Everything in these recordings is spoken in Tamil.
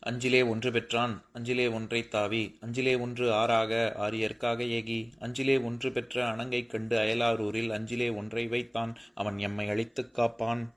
அஞ்சிலே ஒன்று பெற்றான் அஞ்சிலே ஒன்றை தாவி அஞ்சிலே ஒன்று ஆறாக ஆரியர்க்காக ஏகி அஞ்சிலே ஒன்று பெற்ற அணங்கை கண்டு அயலாரூரில் அஞ்சிலே ஒன்றை வைத்தான் அவன் எம்மை அழித்துக் காப்பான்.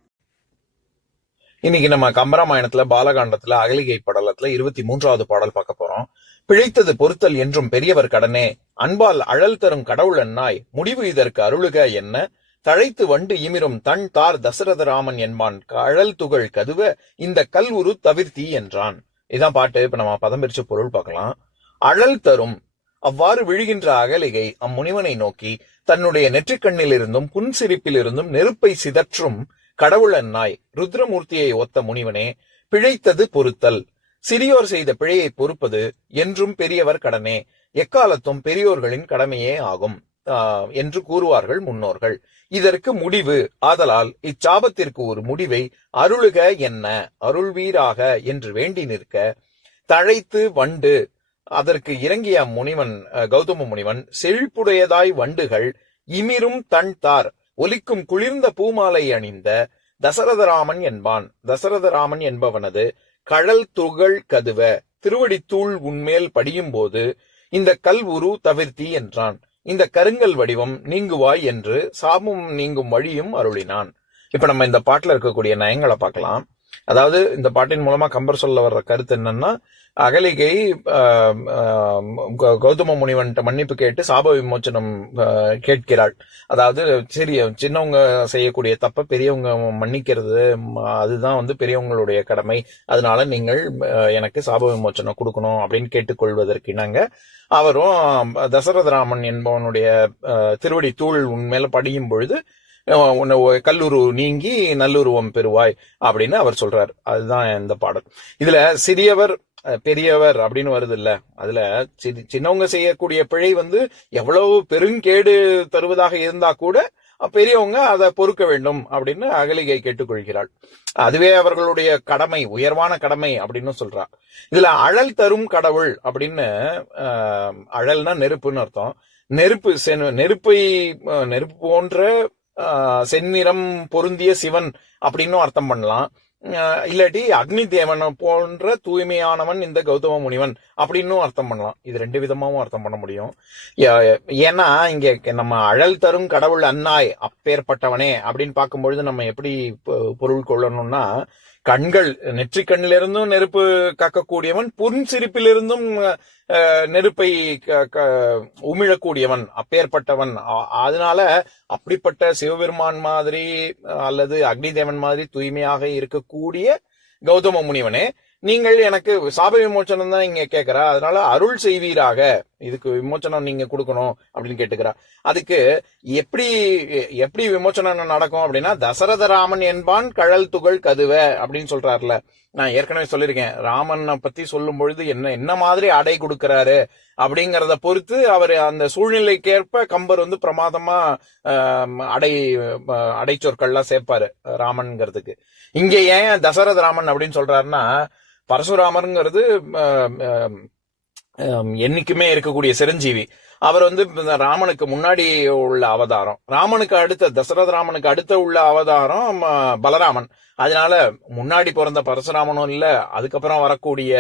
இன்னைக்கு நம்ம கம்பராமாயணத்துல பாலகாண்டத்துல அகலிகை படலத்துல இருபத்தி மூன்றாவது பாடல் பார்க்க போறோம். பிழைத்தது பொறுத்தல் என்றும் பெரியவர் கடனே அன்பால் அழல் தரும் கடவுள் அன்னாய் முடிவு இதற்கு அருளுக என்ன? தழைத்து வண்டு இமிரும் தன் தார் தசரத ராமன் என்பான் கழல் துகள் கதுவ இந்த கல் உரு தவிர்த்தி என்றான். இதான் பாட்டு. இப்ப நம்ம பதம் பிரிச்சு பொருள் பார்க்கலாம். அழல் தரும். அவ்வாறு விழுகின்ற அகலிகை அம்முனிவனை நோக்கி தன்னுடைய நெற்றிக்கண்ணிலிருந்தும் புன்சிரிப்பிலிருந்தும் நெருப்பை சிதற்றும் கடவுளன் நாய் ருத்ரமூர்த்தியை ஒத்த முனிவனே பிழைத்தது பொறுத்தல். சிறியோர் செய்த பிழையை பொறுப்பது என்றும் பெரியவர் கடனே. எக்காலத்தும் பெரியோர்களின் கடமையே ஆகும். என்று கூறுவார்கள் முன்னோர்கள். இதற்கு முடிவு. ஆதலால் இச்சாபத்திற்கு ஒரு முடிவை அருளுக என்ன? அருள்வீராக என்று வேண்டி நிற்க தழைத்து வண்டு. அதற்கு இறங்கிய முனிவன் அஹ், கௌதம முனிவன் செழிப்புடையதாய் வண்டுகள் இமிரும் தன் தார். ஒலிக்கும் குளிர்ந்த பூமாலை அணிந்த தசரதராமன் என்பான். தசரதராமன் என்பவனது கழல் துகள் கதுவ திருவடித்தூள் உன்மேல் படியும் போது இந்த கல் உரு தவிர்த்தி என்றான். இந்த கருங்கல் வடிவம் நீங்குவாய் என்று சாபம் நீங்கும் வழியும் அருளினான். இப்ப நம்ம இந்த பாட்டுல இருக்கக்கூடிய நயங்களை பார்க்கலாம். அதாவது இந்த பாட்டின் மூலமா கம்பர் சொல்ல வர்ற கருத்து என்னன்னா அகலிகை கௌதம முனிவன்ட்ட மன்னிப்பு கேட்டு சாப விமோச்சனம் கேட்கிறாள். அதாவது சிறிய சின்னவங்க செய்யக்கூடிய தப்ப பெரியவங்க மன்னிக்கிறது அதுதான் வந்து பெரியவங்களுடைய கடமை. அதனால நீங்கள் எனக்கு சாப விமோச்சனம் கொடுக்கணும் அப்படின்னு கேட்டுக்கொள்வதற்கு இணங்க அவரும் தசரதராமன் என்பவனுடைய திருவடி தூள் உண்மையில படியும் பொழுது கல்லூரு நீங்கி நல்லுருவம் பெறுவாய் அப்படின்னு அவர் சொல்றார். அதுதான் இந்த பாடல். இதுல சிறியவர் பெரியவர் அப்படின்னு வருது இல்ல. அதுல சி- சின்னவங்க செய்யக்கூடிய பிழை வந்து எவ்வளவு பெருங்கேடு தருவதாக இருந்தா கூட பெரியவங்க அதை பொறுக்க வேண்டும் அப்படின்னு அகலிகை கேட்டுக்கொள்கிறாள். அதுவே அவர்களுடைய கடமை உயர்வான கடமை அப்படின்னு சொல்றா. இதுல அழல் தரும் கடவுள் அப்படின்னு அழல்னா நெருப்புன்னு அர்த்தம். நெருப்பு நெருப்பை நெருப்பு போன்ற செந்நிறம் பொருந்திய சிவன் அப்படின்னும் அர்த்தம் பண்ணலாம். இல்லாட்டி அக்னி தேவன் போன்ற தூய்மையானவன் இந்த கௌதம முனிவன் அப்படின்னும் அர்த்தம் பண்ணலாம். இது ரெண்டு விதமாகவும் அர்த்தம் பண்ண முடியும். ஏன்னா இங்க நம்ம அழல் தரும் கடவுள் அன்னாய் அப்பேற்பட்டவனே அப்படின்னு பார்க்கும்பொழுது நம்ம எப்படி பொ- பொருள் கொள்ளணும்னா கண்கள் நெற்றி கண்ணிலிருந்தும் நெருப்பு கக்கக்கூடியவன் புன்சிரிப்பிலிருந்தும் நெருப்பை க- க- உமிழக்கூடியவன் அப்பேற்பட்டவன். அதனால அப்படிப்பட்ட சிவபெருமான் மாதிரி அல்லது அக்னிதேவன் மாதிரி தூய்மையாக இருக்கக்கூடிய கௌதம முனிவனே நீங்கள் எனக்கு சாப விமோச்சனம் தான் இங்க கேட்கிறா. அதனால அருள் செய்வீராக. இதுக்கு விமோச்சனம் நீங்க கொடுக்கணும் அப்படின்னு கேட்டுக்கிறா. அதுக்கு எப்படி எப்படி விமோச்சனம் நடக்கும் அப்படின்னா தசரதராமன் என்பான் கழல் துகள் கதுவ அப்படின்னு சொல்றாருல. நான் ஏற்கனவே சொல்லியிருக்கேன் ராமனை பத்தி சொல்லும் பொழுது என்ன என்ன மாதிரி அடை கொடுக்கறாரு அப்படிங்கறத பொறுத்து அவர் அந்த சூழ்நிலைக்கேற்ப கம்பர் வந்து பிரமாதமா அடை அடைச்சொற்கள்லாம் சேர்ப்பாரு ராமன்ங்கிறதுக்கு. இங்க ஏன் தசரத ராமன் அப்படின்னு சொல்றாருன்னா பரசுராமருங்கிறது என்னைக்குமே இருக்கக்கூடிய சிரஞ்சீவி. அவர் வந்து ராமனுக்கு முன்னாடி உள்ள அவதாரம். ராமனுக்கு அடுத்த தசரத ராமனுக்கு அடுத்த உள்ள அவதாரம் ஆஹ், பலராமன். அதனால முன்னாடி பிறந்த பரசுராமனும் இல்ல அதுக்கப்புறம் வரக்கூடிய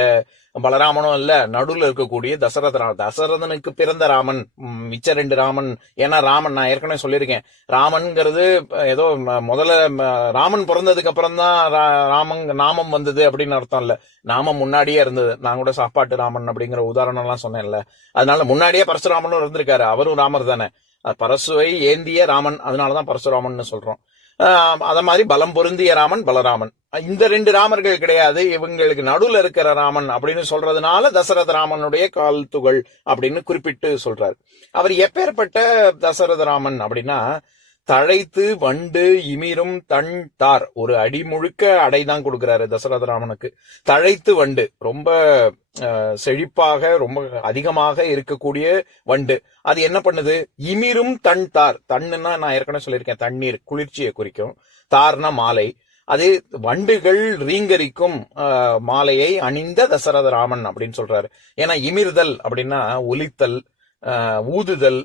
பலராமனும் இல்ல நடுவுல இருக்கக்கூடிய தசரத தசரதனுக்கு பிறந்த ராமன் மிச்ச ரெண்டு ராமன். ஏன்னா ராமன் நான் ஏற்கனவே சொல்லியிருக்கேன். ராமன்ங்கிறது ஏதோ முதல்ல ராமன் பிறந்ததுக்கு அப்புறம் தான் ராமன் நாமம் வந்தது அப்படின்னு அர்த்தம் இல்ல. நாமம் முன்னாடியே இருந்தது. நான் கூட சாப்பாட்டு ராமன் அப்படிங்கிற உதாரணம் எல்லாம் சொன்னேன்ல. அதனால முன்னாடியே பரசுராமனும் இருந்திருக்காரு. அவரும் ராமர் தானே. பரசுவை ஏந்திய ராமன். அதனாலதான் பரசுராமன் சொல்றோம். அத மாதிரி பலம் பொருந்திய ராமன் பலராமன். இந்த ரெண்டு ராமர்கள் கிடையாது இவங்களுக்கு நடுவுல இருக்கிற ராமன் அப்படின்னு சொல்றதுனால தசரத ராமனுடைய கால் துகள் அப்படின்னு குறிப்பிட்டு சொல்றாரு. அவர் எப்பேற்பட்ட தசரத ராமன் அப்படின்னா தழைத்து வண்டு இமிரும் தன் தார். ஒரு அடி முழுக்க அடைதான் கொடுக்கிறாரு தசரத ராமனுக்கு தழைத்து வண்டு ரொம்ப செழிப்பாக ரொம்ப அதிகமாக இருக்கக்கூடிய வண்டு. அது என்ன பண்ணுது? இமிரும் தன் தார். தண்ணுன்னா நான் ஏற்கனவே சொல்லியிருக்கேன் தண்ணீர் குளிர்ச்சியை குறிக்கும். தார்னா மாலை. அது வண்டுகள் ரீங்கரிக்கும் மாலையை அணிந்த தசரத ராமன் அப்படின்னு சொல்றாரு. ஏன்னா இமிர்தல் அப்படின்னா ஒலித்தல் ஊதுதல்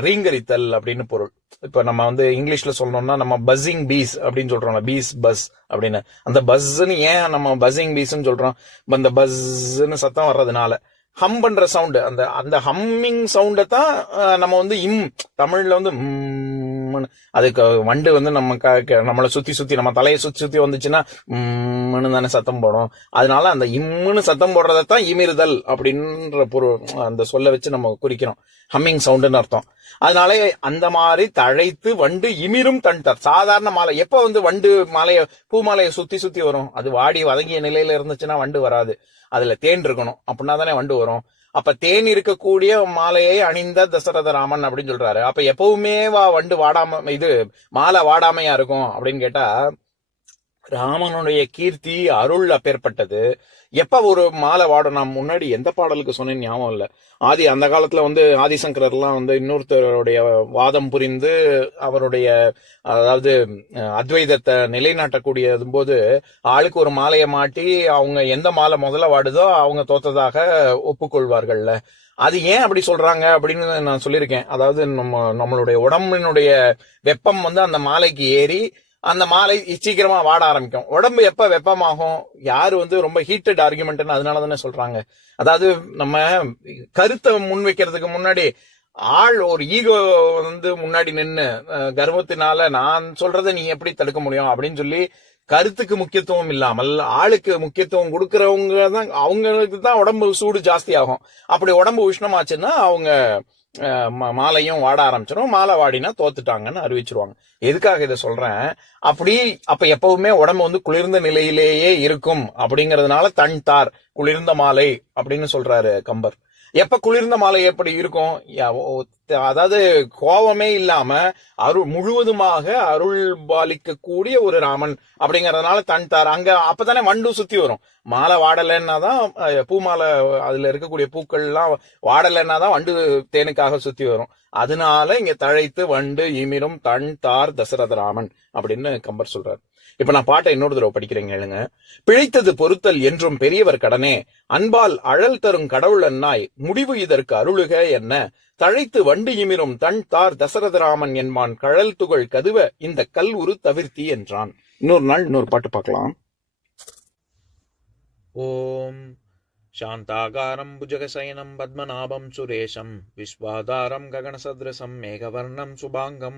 ரீங்கரித்தல் அப்படின்னு பொருள். இப்ப நம்ம வந்து இங்கிலீஷ்ல சொல்லணும்னா நம்ம பஸ்ஸிங் பீஸ் அப்படின்னு சொல்றோம்ல பீஸ் பஸ் அப்படின்னு. அந்த பஸ்ன்னு ஏன் நம்ம பஸ்ஸிங் பீஸ்ன்னு சொல்றோம்? அந்த பஸ்ன்னு சத்தம் வர்றதுனால. ஹம் பண்ற சவுண்ட் அந்த அந்த ஹம்மிங் சவுண்டை தான் நம்ம வந்து இம் தமிழ்ல வந்து mm ம்னு அதுக்கு வண்டு வந்து நம்ம க- க- நம்மளை சுத்தி சுத்தி நம்ம தலையை சுத்தி சுத்தி வந்துச்சுன்னா தானே சத்தம் போடும். அதனால அந்த இம்முன்னு சத்தம் போடுறதைத்தான் இமிருதல் அப்படின்ற பொருள் அந்த சொல்ல வச்சு நம்ம குறிக்கிறோம். ஹம்மிங் சவுண்டுன்னு அர்த்தம். அதனால அந்த மாதிரி தழைத்து வண்டு இமிரும் தன் சாதாரண மாலை. எப்ப வந்து வண்டு மாலைய பூ மாலையை சுத்தி சுத்தி வரும்? அது வாடி வதங்கிய நிலையில இருந்துச்சுன்னா வண்டு வராது. அதுல தேன் இருக்கணும். அப்படின்னா தானே வண்டு வரும். அப்ப தேன் இருக்கக்கூடிய மாலையை அணிந்த தசரத ராமன் அப்படின்னு சொல்றாரு. அப்ப எப்பவுமே வா வண்டு வாடாம இது மாலை வாடாமையா இருக்கும் அப்படின்னு கேட்டா ராமனுடைய கீர்த்தி அருள் அப்பேற்பட்டது எப்ப ஒரு மாலை வாடும் நான் முன்னாடி எந்த பாடலுக்கு சொன்னேன் ஞாபகம் இல்லை. ஆதி அந்த காலத்துல வந்து ஆதிசங்கரர்லாம் வந்து இன்னொருத்தருடைய வாதம் புரிந்து அவருடைய அதாவது அத்வைதத்தை நிலைநாட்டக்கூடிய போது ஆளுக்கு ஒரு மாலையை மாட்டி அவங்க எந்த மாலை முதல்ல வாடுதோ அவங்க தோத்ததாக ஒப்புக்கொள்வார்கள்ல. அது ஏன் அப்படி சொல்றாங்க அப்படின்னு நான் சொல்லியிருக்கேன். அதாவது நம்ம நம்மளுடைய உடம்பினுடைய வெப்பம் வந்து அந்த மாலைக்கு ஏறி அந்த மாலை சீக்கிரமா வாட ஆரம்பிக்கும். உடம்பு எப்ப வெப்பமாகும்? யாரு வந்து ரொம்ப ஹீட்டட் ஆர்குமெண்ட்னு அதனால தானே சொல்றாங்க. அதாவது நம்ம கருத்தை முன் வைக்கிறதுக்கு முன்னாடி ஆள் ஒரு ஈகோ வந்து முன்னாடி நின்று கர்வத்தினால நான் சொல்றதை நீ எப்படி தடுக்க முடியும் அப்படின்னு சொல்லி கருத்துக்கு முக்கியத்துவம் இல்லாமல் ஆளுக்கு முக்கியத்துவம் கொடுக்கறவங்க தான் அவங்களுக்கு தான் உடம்பு சூடு ஜாஸ்தி ஆகும். அப்படி உடம்பு உஷ்ணமாச்சுன்னா அவங்க மாலையும் வாட ஆரம்பிச்சிடும் மாலை வாடினா தோத்துட்டாங்கன்னு அறிவிச்சிருவாங்க. எதுக்காக இதை சொல்றேன்? அப்படி அப்ப எப்பவுமே உடம்பு வந்து குளிர்ந்த நிலையிலேயே இருக்கும் அப்படிங்கறதுனால தன் தார் குளிர்ந்த மாலை அப்படின்னு சொல்றாரு கம்பர். எப்ப குளிர்ந்த மாலை எப்படி இருக்கும்? அதாவது கோபமே இல்லாம அருள் முழுவதுமாக அருள் பாலிக்க கூடிய ஒரு ராமன் அப்படிங்கறதுனால தன் தார். அங்க அப்பதானே வண்டு சுத்தி வரும். மாலை வாடலைன்னா தான் பூ மாலை அதுல இருக்கக்கூடிய பூக்கள்லாம் வாடலைன்னா தான் வண்டு தேனுக்காக சுத்தி வரும். அதனால இங்க தழைத்து வண்டு இமிரும் தன் தார் தசரத ராமன் அப்படின்னு கம்பர் சொல்றாரு. இப்ப நான் பாட்டை இன்னொரு தடவை படிக்கிறேங்க கேளுங்க பிழைத்தது பொறுத்தல் என்றும் பெரியவர் கடனே அன்பால் அழல் தரும் கடவுள் அன்னாய் முடிவு இதற்கு அருளுக என்ன தழைத்து வண்டு இமிரும் தன் தார் தசரதராமன் என்பான் கழல் துகள் கதுவ இந்த கல் உரு தவிர்த்தி என்றான் இன்னொரு நாள் இன்னொரு பாட்டு பார்க்கலாம் ॐ शान्ताकारं भुजगशयनं पद्मनाभं सुरेशं विश्वाधारं गगनसदृशं मेघवर्णं शुभाङ्गं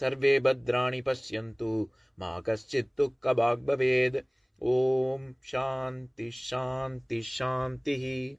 सर्वे भद्राणि पश्यन्तु मा कश्चित् दुःखभाग् भवेद्। ॐ शान्ति शान्ति शान्तिः।